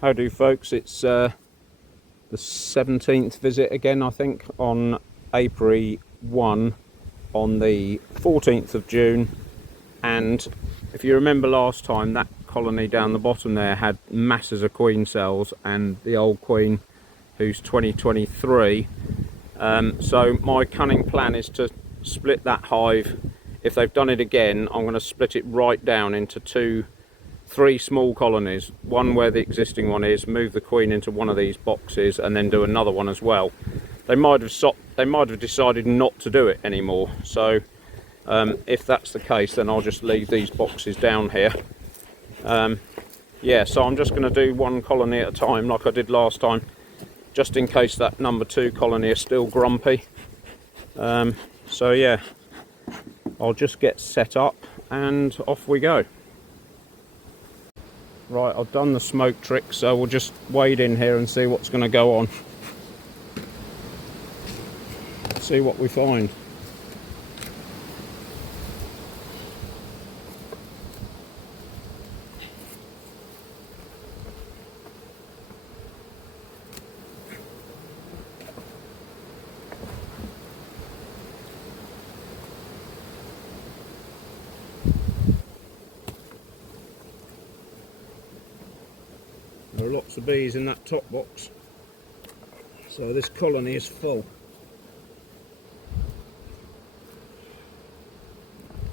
How do folks? It's the 17th visit again, I think, on Apiary 1 on the 14th of June. And if you remember last time, that colony down the bottom there had masses of queen cells, and the old queen, who's 2023. So my cunning plan is to split that hive. If they've done it again, I'm going to split it right down into three small colonies, one where the existing one is, move the queen into one of these boxes, and then do another one as well. They might have decided not to do it anymore, so if that's the case, then I'll just leave these boxes down here. Yeah, so I'm just going to do one colony at a time like I did last time, just in case that number 2 colony is still grumpy. So yeah, I'll just get set up and off we go. Right, I've done the smoke trick, so we'll just wade in here and see what's going to go on. See what we find. There are lots of bees in that top box, so this colony is full.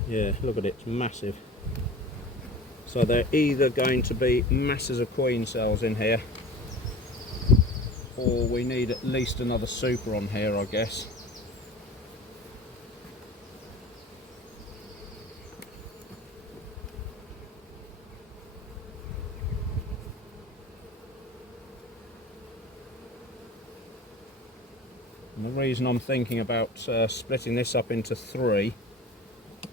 Yeah, look at it, it's massive. So they're either going to be masses of queen cells in here, or we need at least another super on here, I guess. And the reason I'm thinking about splitting this up into 3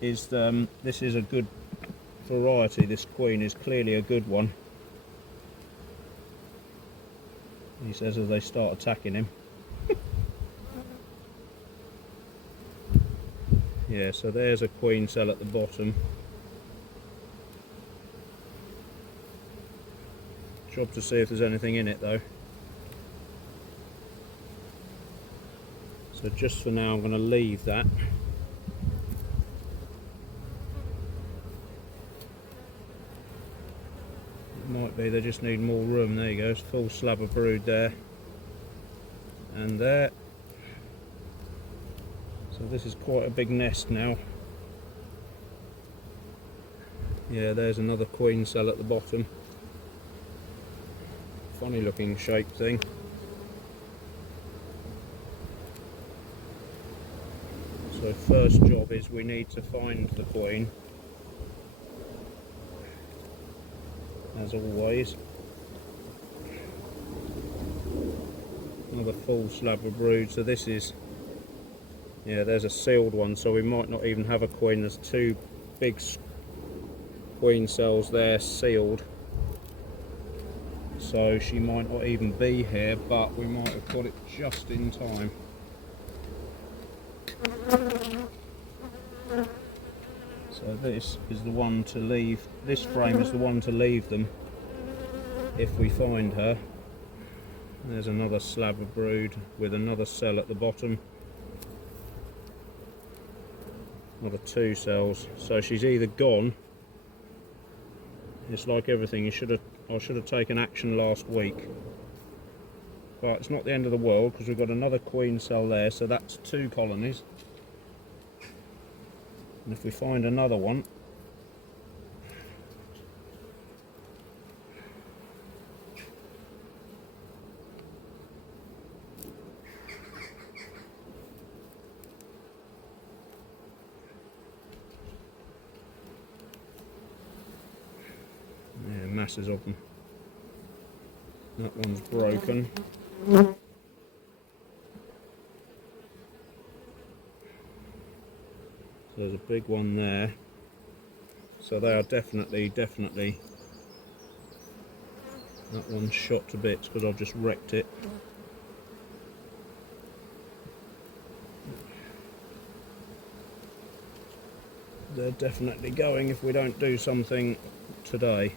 is this is a good variety. This queen is clearly a good one. He says as they start attacking him. Yeah, so there's a queen cell at the bottom. Job to see if there's anything in it though. So just for now I'm going to leave that. It might be they just need more room. There you go, it's full slab of brood there. And there. So this is quite a big nest now. Yeah, there's another queen cell at the bottom. Funny looking shaped thing. So first job is we need to find the queen, as always. Another full slab of brood, so this is, yeah, there's a sealed one, so we might not even have a queen. There's 2 big queen cells there sealed, so she might not even be here, but we might have got it just in time. So this is the one to leave, this frame is the one to leave them if we find her. There's another slab of brood with another cell at the bottom. Another 2 cells. So she's either gone, it's like everything, I should have taken action last week. But it's not the end of the world because we've got another queen cell there, so that's 2 colonies. And if we find another one, yeah, masses of them. That one's broken. So there's a big one there. So they are definitely, that one's shot to bits because I've just wrecked it. They're definitely going if we don't do something today.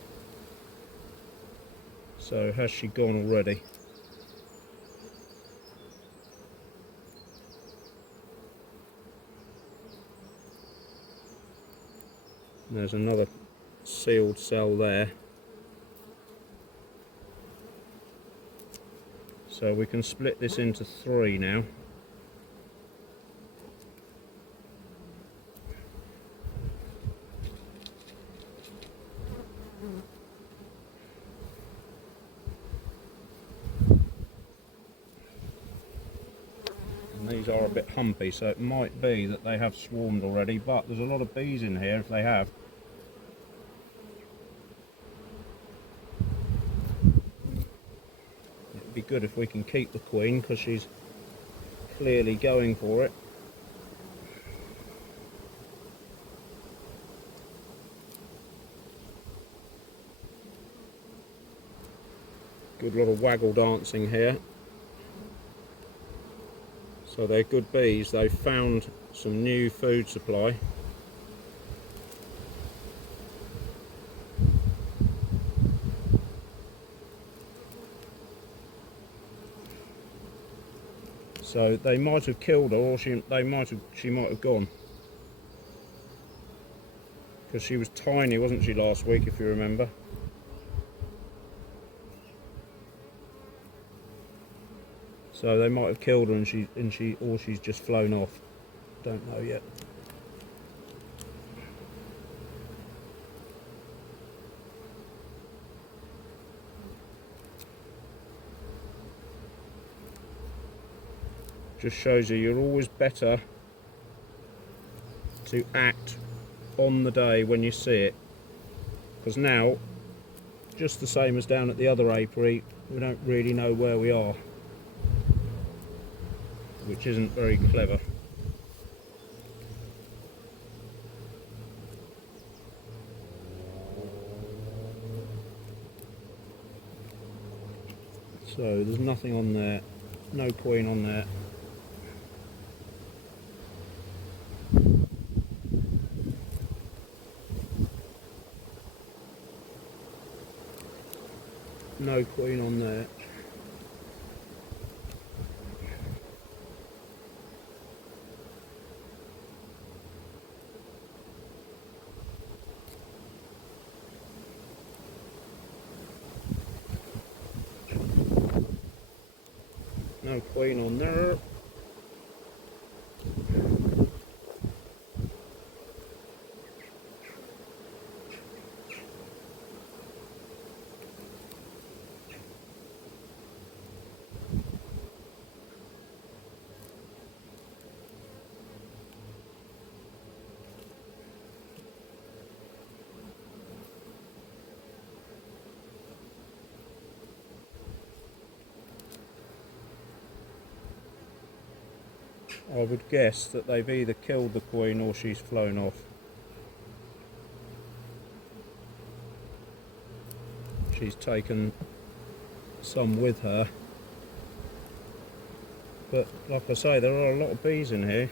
So has she gone already? And there's another sealed cell there. So we can split this into 3 now. And these are a bit humpy, so it might be that they have swarmed already, but there's a lot of bees in here if they have. It'd be good if we can keep the queen, because she's clearly going for it. Good lot of waggle dancing here. So they're good bees. They've found some new food supply. So they might have killed her, or she might have gone. Because she was tiny, wasn't she, last week, if you remember? So they might have killed her, or she's just flown off. Don't know yet. Just shows you you're always better to act on the day when you see it, because now, just the same as down at the other apiary, we don't really know where we are, which isn't very clever. So there's nothing on there, no queen on there. No queen on there. No queen on there. I would guess that they've either killed the queen or she's flown off. She's taken some with her. But like I say, there are a lot of bees in here.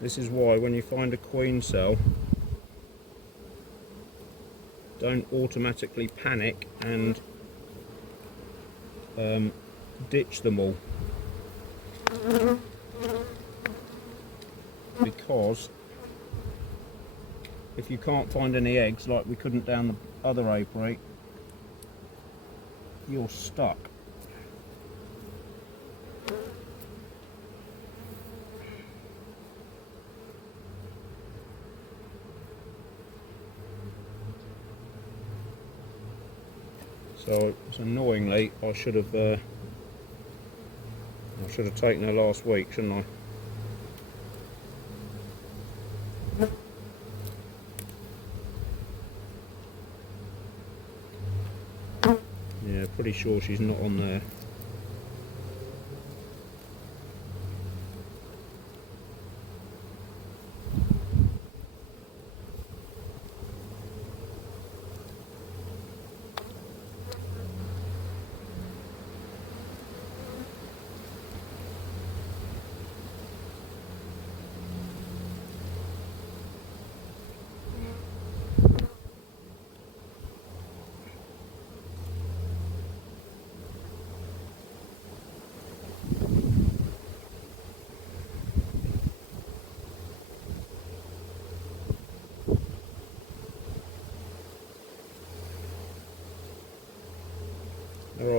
This is why when you find a queen cell, don't automatically panic and ditch them all, because if you can't find any eggs, like we couldn't down the other apiary, you're stuck. So annoyingly, I should have taken her last week, shouldn't I? Yeah, pretty sure she's not on there.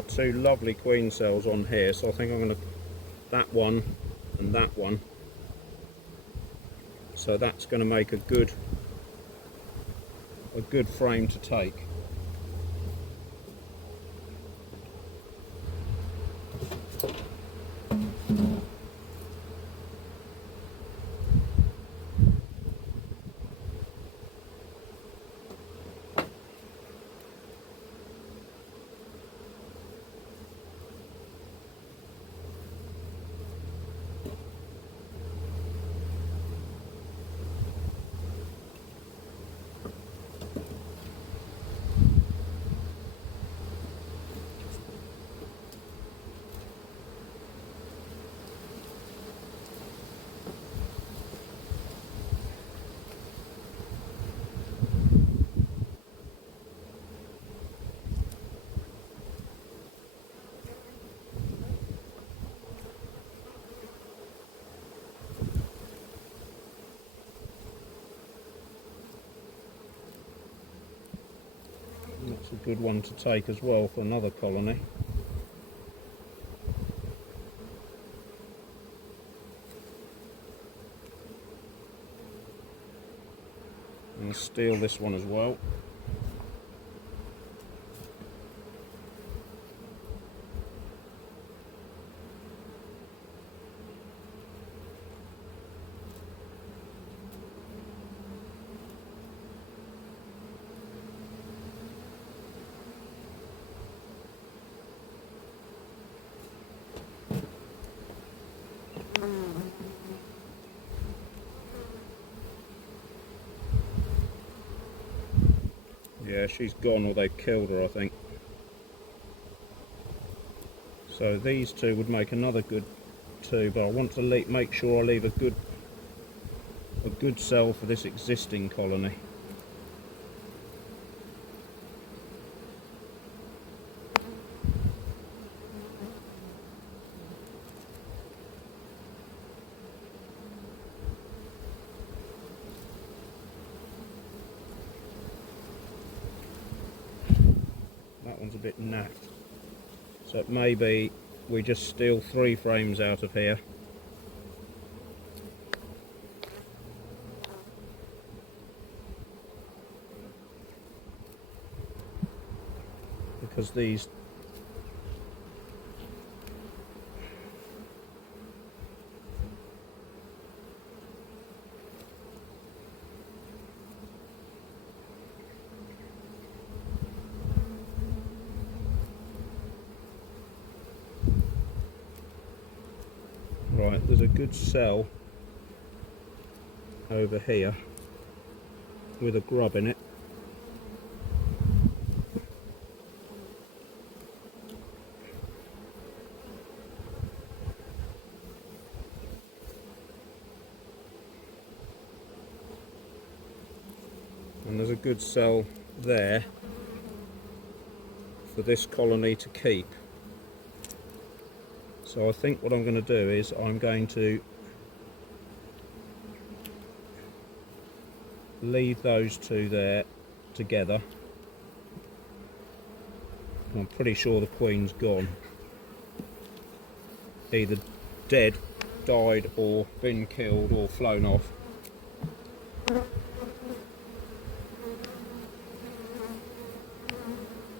two lovely queen cells on here, so I think I'm going to, that one and that one, so that's going to make a good frame to take. That's a good one to take as well for another colony. And steal this one as well. Yeah, she's gone, or they've killed her, I think. So these two would make another good two, but I want to make sure I leave a good cell for this existing colony. That one's a bit naffed. So maybe we just steal 3 frames out of here. Because these right, there's a good cell over here with a grub in it. And there's a good cell there for this colony to keep. So I think what I'm going to do is I'm going to leave those two there together. I'm pretty sure the queen's gone. Either dead, died, or been killed or flown off.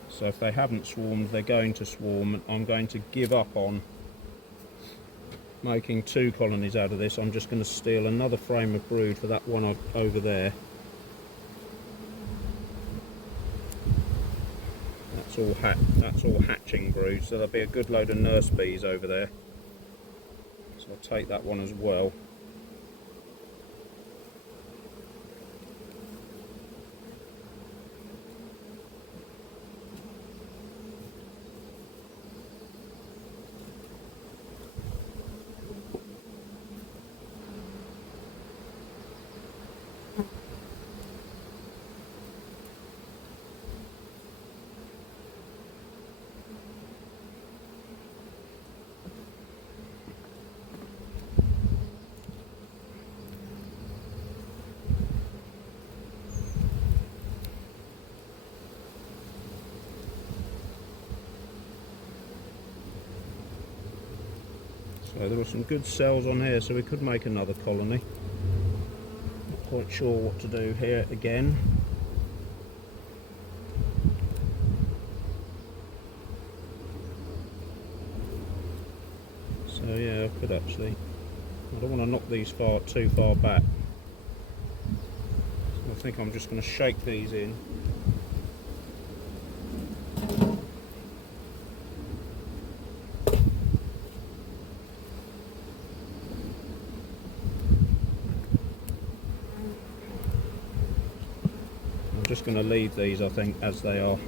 So if they haven't swarmed, they're going to swarm, and I'm going to give up on making 2 colonies out of this. I'm just going to steal another frame of brood for that one over there. That's all hatching brood, so there'll be a good load of nurse bees over there. So I'll take that one as well. So there were some good cells on here, so we could make another colony. Not quite sure what to do here again. So yeah, I could actually, I don't want to knock these too far back. So I think I'm just going to shake these in. I'm just going to leave these, I think, as they are.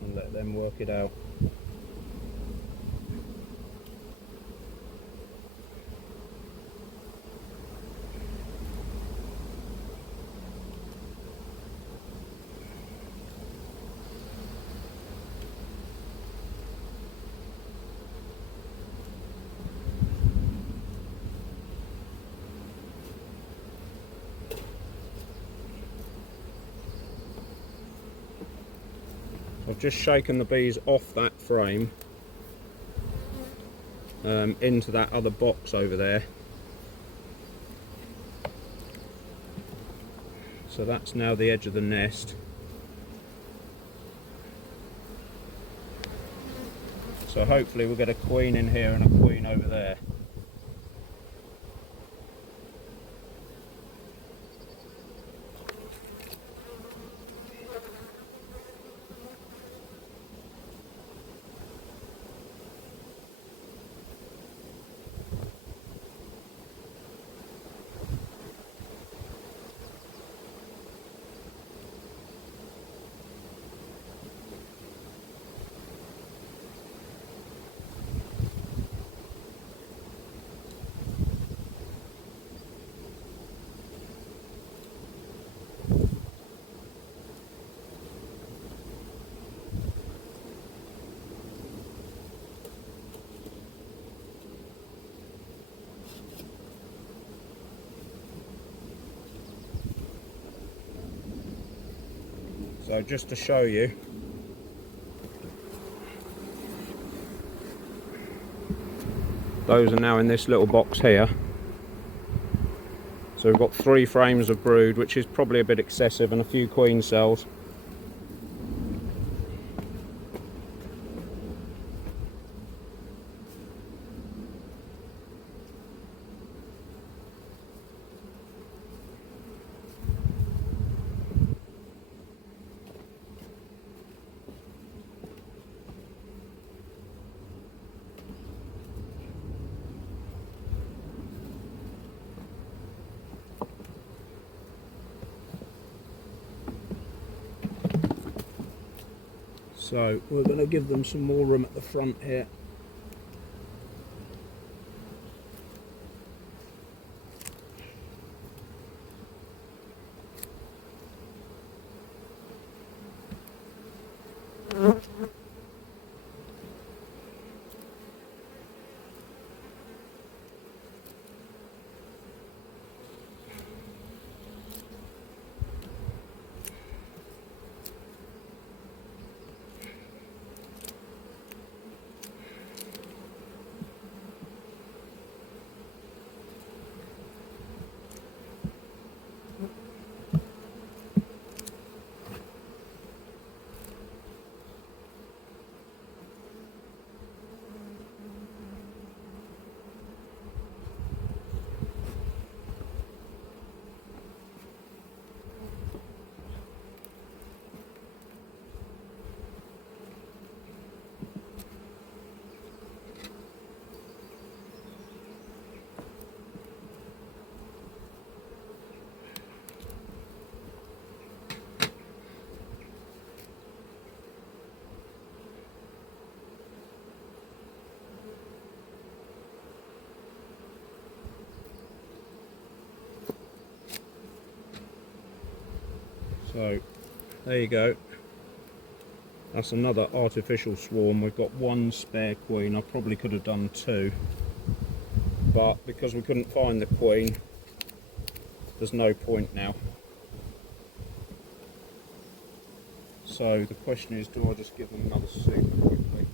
And let them work it out. I've just shaken the bees off that frame into that other box over there. So that's now the edge of the nest. So hopefully we'll get a queen in here and a queen over there. So just to show you, those are now in this little box here. So we've got 3 frames of brood, which is probably a bit excessive, and a few queen cells. So we're going to give them some more room at the front here. So there you go, that's another artificial swarm. We've got 1 spare queen. I probably could have done 2, but because we couldn't find the queen, there's no point now. So the question is, do I just give them another super quickly?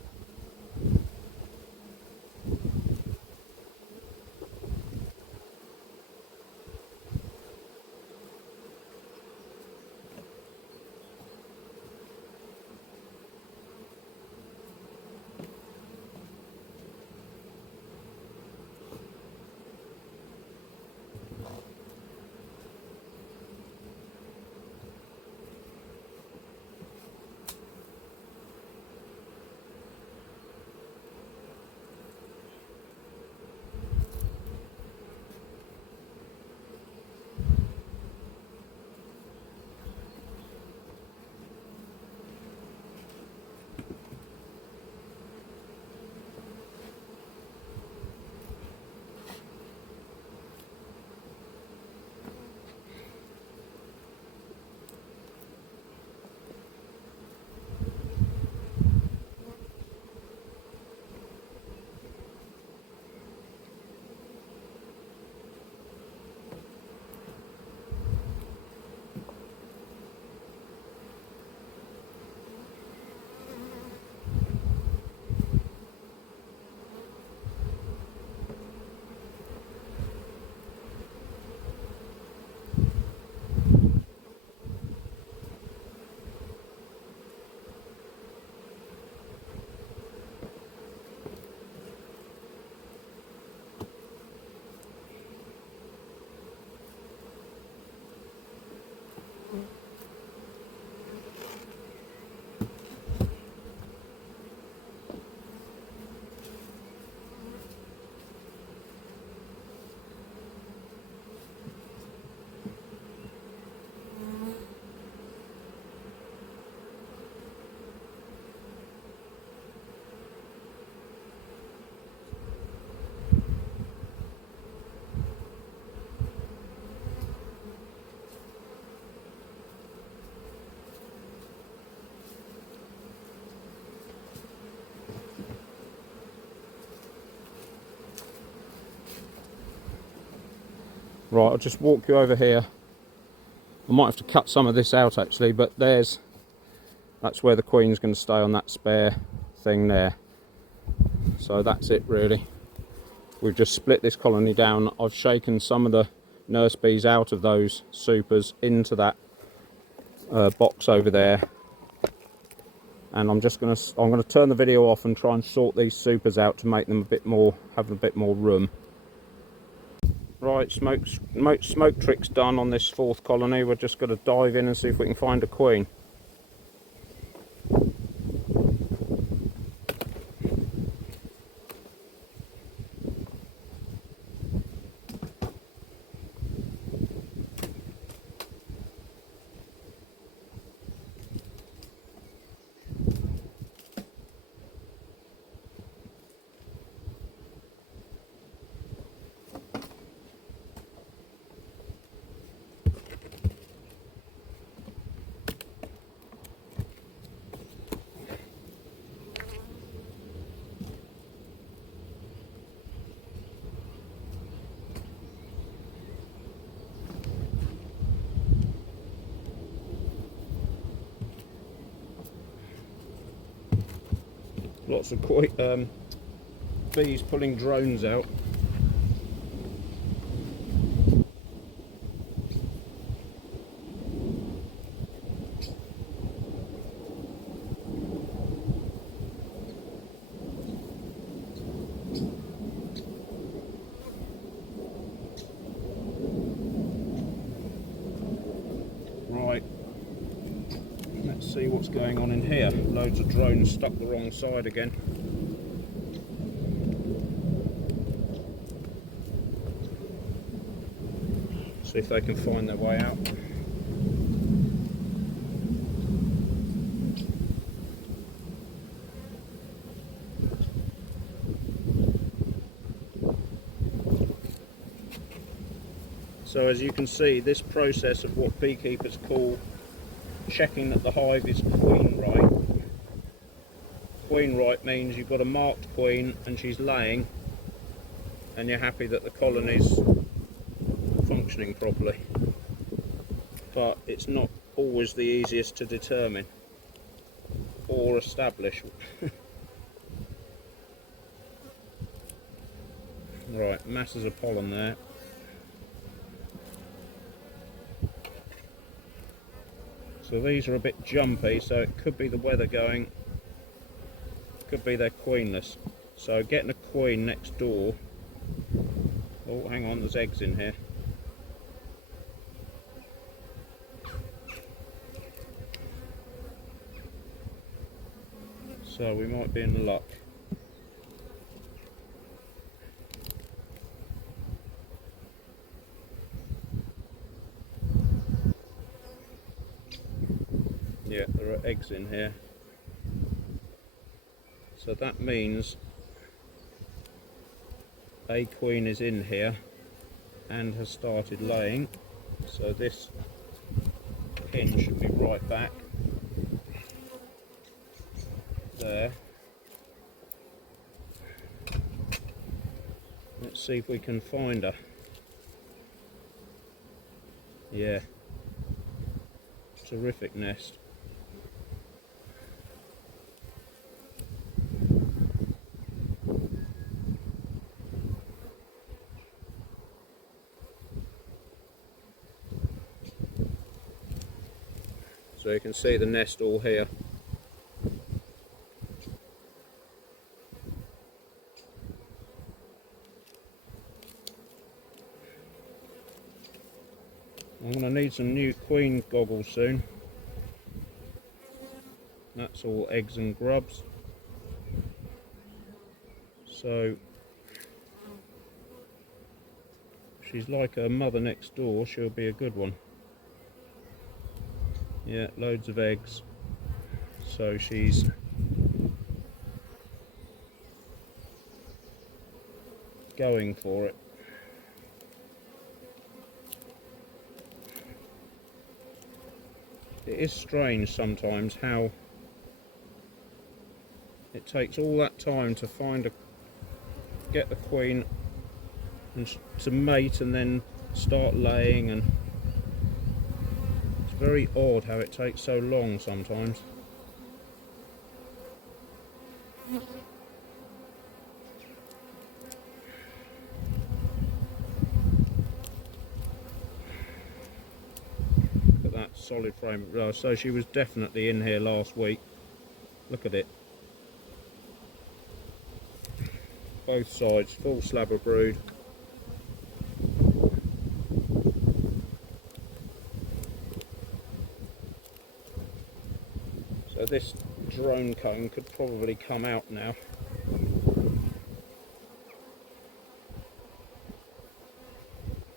Right, I'll just walk you over here. I might have to cut some of this out actually, but that's where the queen's going to stay, on that spare thing there. So that's it really. We've just split this colony down. I've shaken some of the nurse bees out of those supers into that box over there, and I'm going to turn the video off and try and sort these supers out to make them have a bit more room. Right, smoke tricks done on this fourth colony. We're just going to dive in and see if we can find a queen. Lots of bees pulling drones out. Right, let's see what's going on in here. Loads of drones stuck the wrong side again. See if they can find their way out. So as you can see, this process of what beekeepers call checking that the hive is queen right. Queen right means you've got a marked queen and she's laying, and you're happy that the colony's functioning properly. But it's not always the easiest to determine. or establish. Right, masses of pollen there. So these are a bit jumpy, so it could be the weather going, could be they're queenless. So getting a queen next door. Oh, hang on, there's eggs in here. So we might be in luck. Yeah, there are eggs in here. So that means a queen is in here and has started laying. So this pin should be right back there. Let's see if we can find her. Yeah, terrific nest. So you can see the nest all here. I'm going to need some new queen goggles soon. That's all eggs and grubs. So she's like her mother next door, she'll be a good one. Yeah, loads of eggs. So she's going for it. It is strange sometimes how it takes all that time to get the queen and to mate and then start laying, and it's very odd how it takes so long sometimes. Look at that solid frame. So she was definitely in here last week. Look at it. Both sides, full slab of brood. So this drone comb could probably come out now.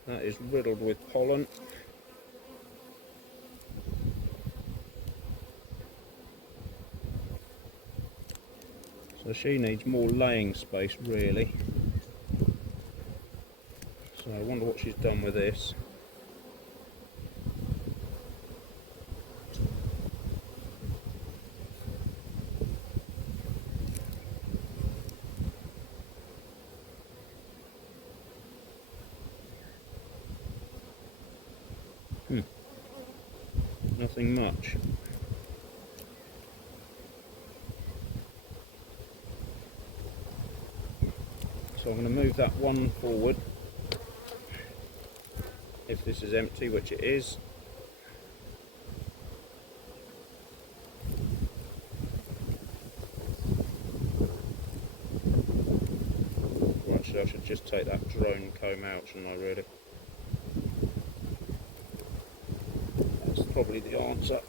That is riddled with pollen. So she needs more laying space really. So I wonder what she's done with this. Nothing much. So I'm going to move that one forward, if this is empty, which it is. Right, so I should just take that drone comb out, shouldn't I really? That's probably the answer.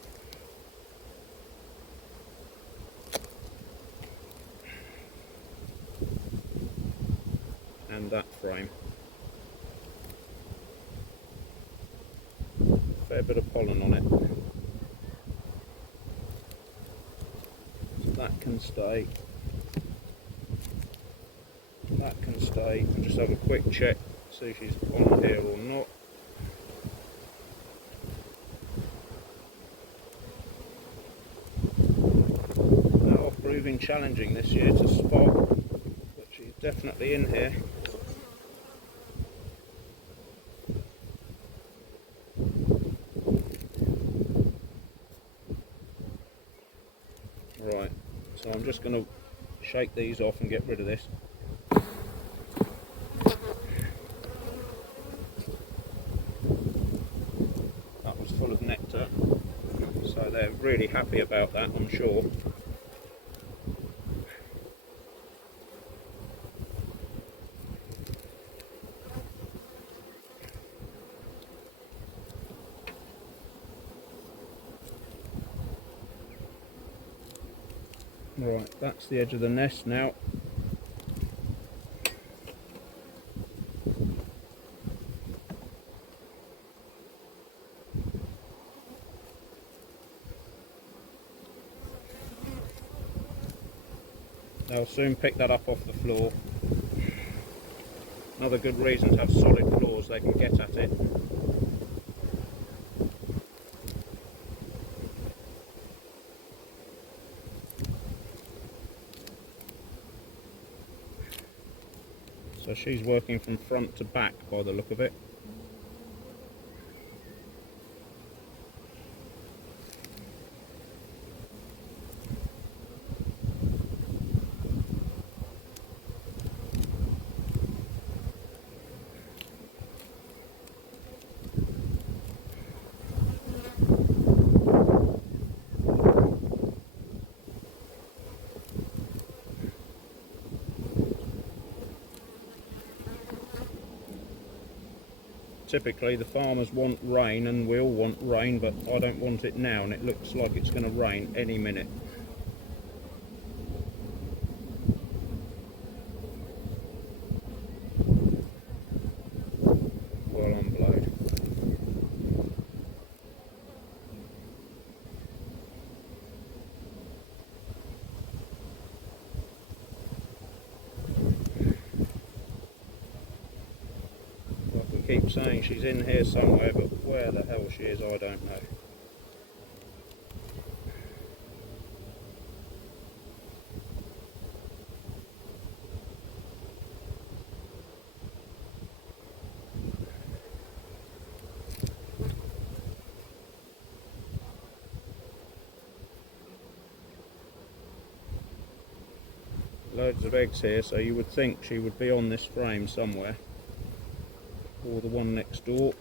And that frame. Fair bit of pollen on it. So that can stay. That can stay. I'll just have a quick check, see if she's on here or not. Now, proving challenging this year to spot, but she's definitely in here. Right. So I'm just going to shake these off and get rid of this. That was full of nectar, so they're really happy about that, I'm sure. Right, that's the edge of the nest now. They'll soon pick that up off the floor. Another good reason to have solid floors, they can get at it. So she's working from front to back by the look of it. Typically the farmers want rain, and we all want rain, but I don't want it now, and it looks like it's going to rain any minute. Well, I'm blowed. Keep saying she's in here somewhere, but where the hell she is, I don't know. Loads of eggs here, so you would think she would be on this frame somewhere, or the one next door.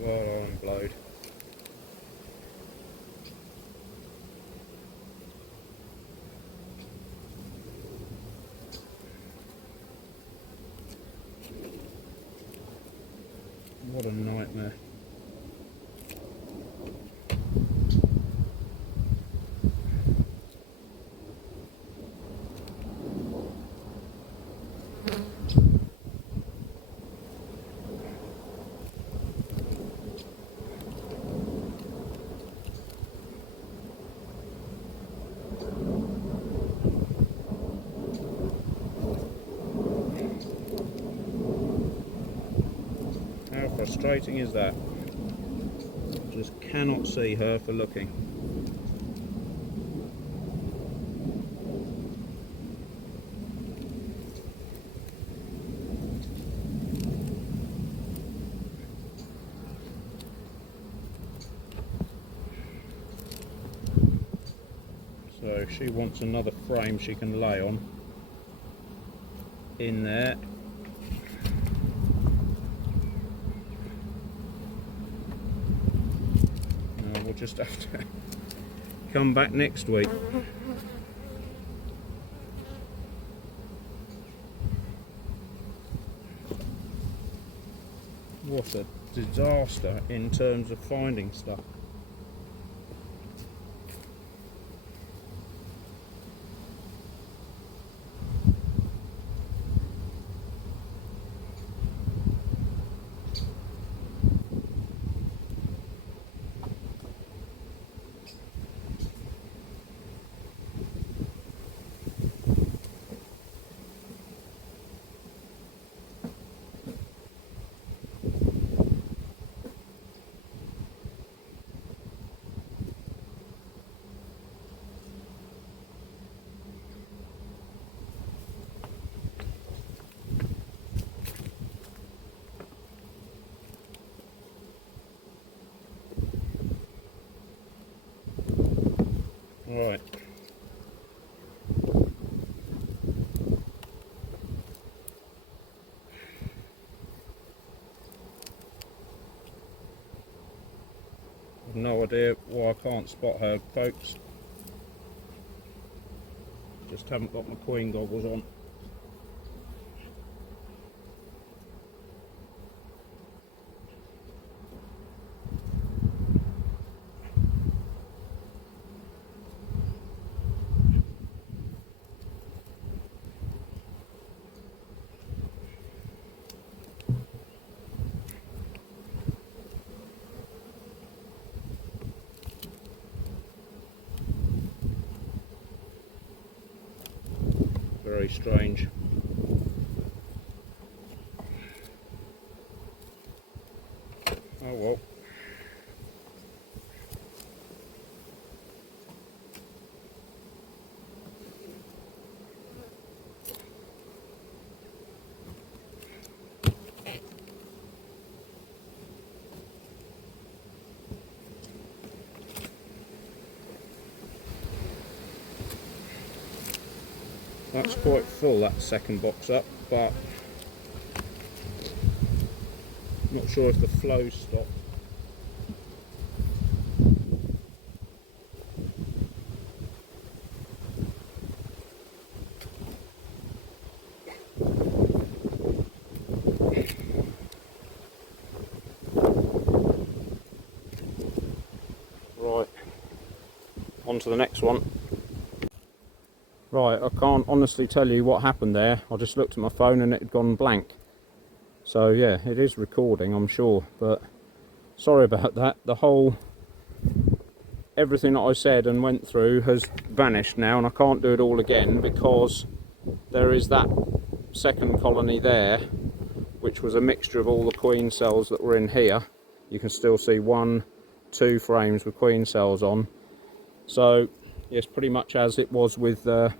Well, I'm blowed. What a nightmare. How frustrating is that? Just cannot see her for looking. So she wants another frame she can lay on in there. Now we'll just have to come back next week. What a disaster in terms of finding stuff. Right. I've no idea why I can't spot her, folks. Just haven't got my queen goggles on. Very strange. Oh well. That's quite full, that second box up, but not sure if the flow stopped. Right, on to the next one. Right, I can't honestly tell you what happened there. I just looked at my phone and it had gone blank. So yeah, it is recording, I'm sure, but sorry about that. Everything that I said and went through has vanished now, and I can't do it all again because there is that second colony there, which was a mixture of all the queen cells that were in here. You can still see 1, 2 frames with queen cells on. So yes, pretty much as it was with the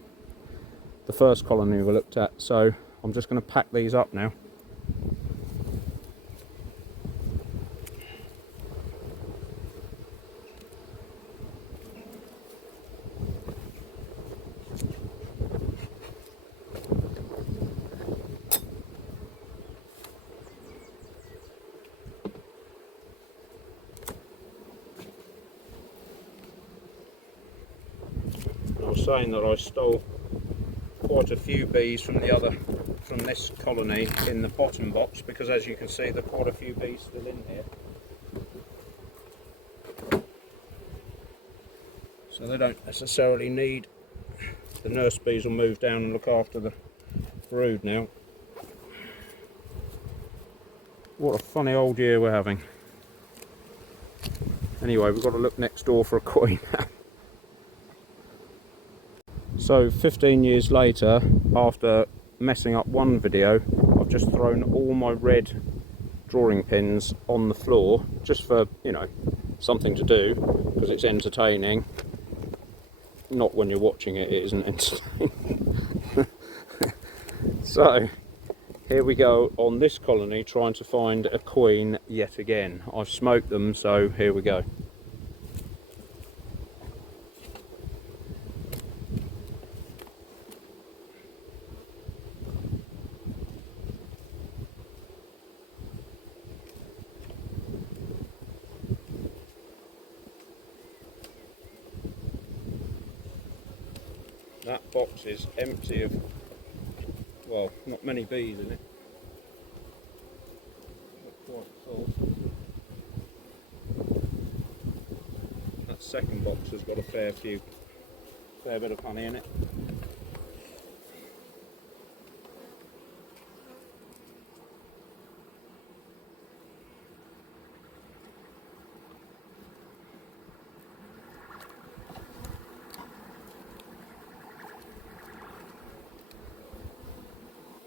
first colony we looked at. So I'm just going to pack these up now. I was saying that I stole quite a few bees from this colony in the bottom box, because as you can see there are quite a few bees still in here. So they don't necessarily need, the nurse bees will move down and look after the brood now. What a funny old year we're having. Anyway, we've got to look next door for a queen. So 15 years later, after messing up one video, I've just thrown all my red drawing pins on the floor, just for, you know, something to do, because it's entertaining. Not when you're watching it, it isn't entertaining. So here we go on this colony, trying to find a queen yet again. I've smoked them, so here we go. That box is empty of, well, not many bees in it. Not quite full. That second box has got a fair bit of honey in it.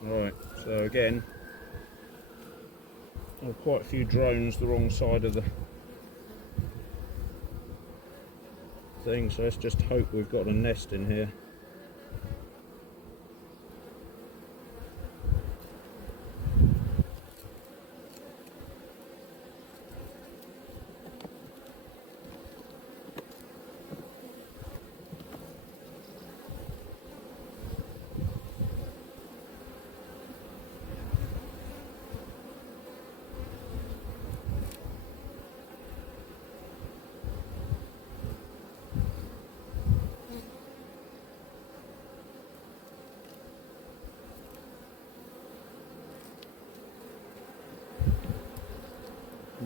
Right, so again, quite a few drones the wrong side of the thing, so let's just hope we've got a nest in here.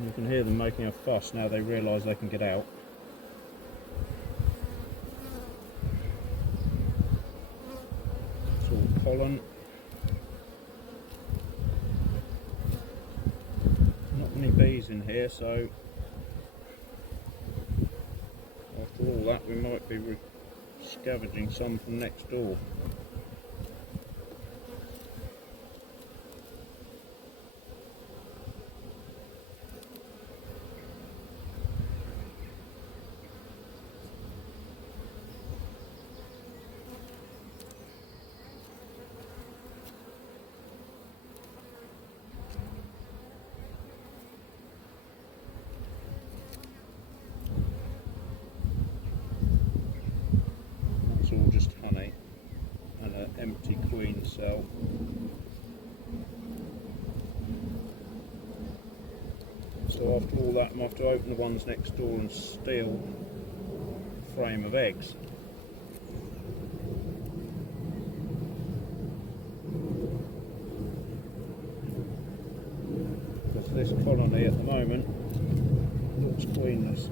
You can hear them making a fuss now they realise they can get out. It's all pollen. Not many bees in here, so after all that we might be scavenging some from next door. That's all just honey and an empty queen cell. So after all that, I'm going to have to open the ones next door and steal a frame of eggs. Because this colony at the moment looks queenless.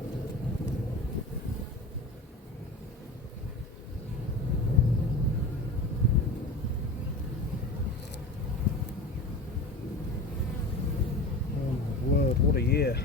Oh my word, what a year.